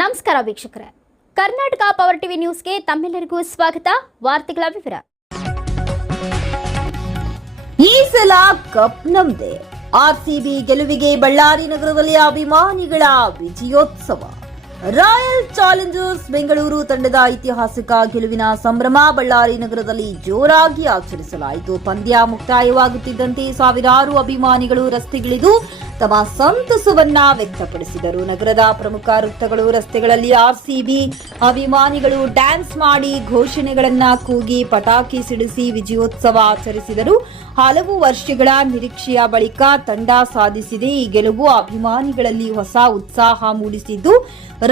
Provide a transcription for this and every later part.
ನಮಸ್ಕಾರ ವೀಕ್ಷಕರೇ, Karnataka power TV ನ್ಯೂಸ್ಗೆ ತಮ್ಮೆಲ್ಲರಿಗೂ ಸ್ವಾಗತ. ವಾರ್ತೆಗಳ ವಿವರ. ಈ ಸಲ ಕಪ್ ನಮ್ದೆ. ಆರ್ಸಿಬಿ ಗೆಲುವಿಗೆ ಬಳ್ಳಾರಿ ನಗರದಲ್ಲಿ ಅಭಿಮಾನಿಗಳ ವಿಜಯೋತ್ಸವ. ರಾಯಲ್ ಚಾಲೆಂಜರ್ಸ್ ಬೆಂಗಳೂರು ತಂಡದ ಐತಿಹಾಸಿಕ ಗೆಲುವಿನ ಸಂಭ್ರಮ ಬಳ್ಳಾರಿ ನಗರದಲ್ಲಿ ಜೋರಾಗಿ ಆಚರಿಸಲಾಯಿತು. ಪಂದ್ಯ ಮುಕ್ತಾಯವಾಗುತ್ತಿದ್ದಂತೆ ಸಾವಿರಾರು ಅಭಿಮಾನಿಗಳು ರಸ್ತೆಗಿಳಿದು ತಮ್ಮ ಸಂತಸವನ್ನ ವ್ಯಕ್ತಪಡಿಸಿದರು. ನಗರದ ಪ್ರಮುಖ ವೃತ್ತಗಳು, ರಸ್ತೆಗಳಲ್ಲಿ ಆರ್ಸಿಬಿ ಅಭಿಮಾನಿಗಳು ಡ್ಯಾನ್ಸ್ ಮಾಡಿ, ಘೋಷಣೆಗಳನ್ನ ಕೂಗಿ, ಪಟಾಕಿ ಸಿಡಿಸಿ ವಿಜಯೋತ್ಸವ ಆಚರಿಸಿದರು. ಹಲವು ವರ್ಷಗಳ ನಿರೀಕ್ಷೆಯ ಬಳಿಕ ತಂಡ ಸಾಧಿಸಿದೆ ಈ ಗೆಲುವು ಅಭಿಮಾನಿಗಳಲ್ಲಿ ಹೊಸ ಉತ್ಸಾಹ ಮೂಡಿಸಿದ್ದು,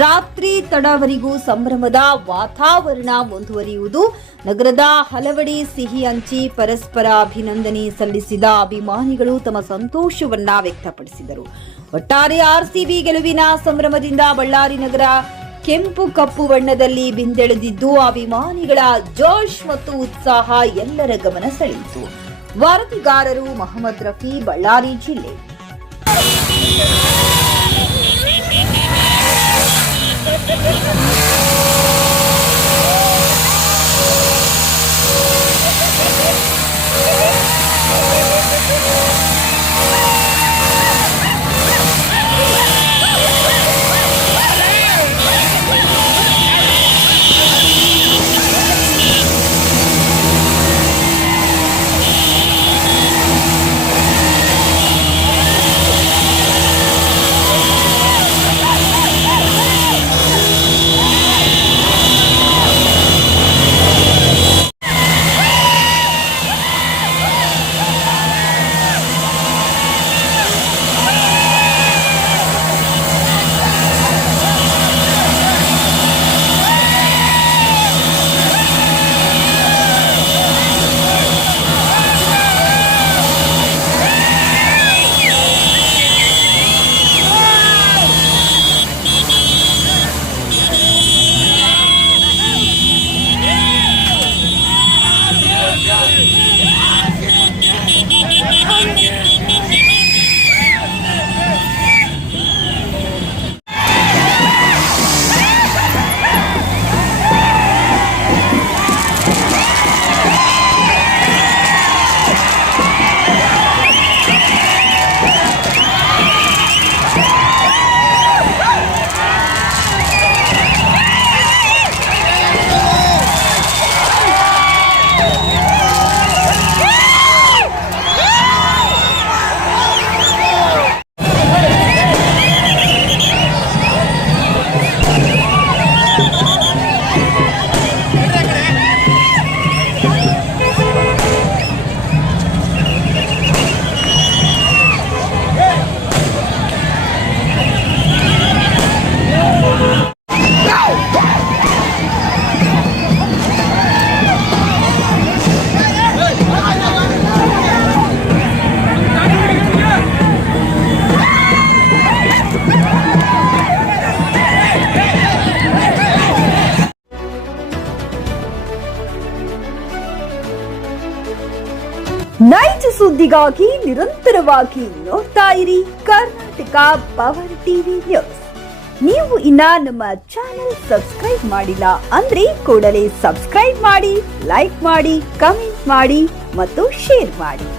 ರಾತ್ರಿ ತಡವರೆಗೂ ಸಂಭ್ರಮದ ವಾತಾವರಣ ಮುಂದುವರಿಯುವುದು. ನಗರದ ಹಲವೆಡೆ ಸಿಹಿ ಹಂಚಿ ಪರಸ್ಪರ ಅಭಿನಂದನೆ ಸಲ್ಲಿಸಿದ ಅಭಿಮಾನಿಗಳು ತಮ್ಮ ಸಂತೋಷವನ್ನ ವ್ಯಕ್ತಪಡಿಸಿದರು. ಒಟ್ಟಾರೆ ಆರ್ಸಿಬಿ ಗೆಲುವಿನ ಸಂಭ್ರಮದಿಂದ ಬಳ್ಳಾರಿ ನಗರ ಕೆಂಪು ಕಪ್ಪು ಬಣ್ಣದಲ್ಲಿ ಬಿಂದೆಳೆದಿದ್ದು, ಅಭಿಮಾನಿಗಳ ಜೋಶ್ ಮತ್ತು ಉತ್ಸಾಹ ಎಲ್ಲರ ಗಮನ ಸೆಳೆಯಿತು. ವರದಿಗಾರರು ಮೊಹಮ್ಮದ್ ರಫಿ, ಬಳ್ಳಾರಿ ಜಿಲ್ಲೆ. ನೈಜ ಸುದ್ದಿಗಾಗಿ ನಿರಂತರವಾಗಿ ನೋಡ್ತಾ ಇರಿ ಕರ್ನಾಟಕ ಪವರ್ ಟಿವಿ ನ್ಯೂಸ್. ನೀವು ಇನ್ನ ನಮ್ಮ ಚಾನೆಲ್ ಸಬ್ಸ್ಕ್ರೈಬ್ ಮಾಡಿಲ್ಲ ಅಂದ್ರೆ ಕೂಡಲೇ ಸಬ್ಸ್ಕ್ರೈಬ್ ಮಾಡಿ, ಲೈಕ್ ಮಾಡಿ, ಕಮೆಂಟ್ ಮಾಡಿ ಮತ್ತು ಶೇರ್ ಮಾಡಿ.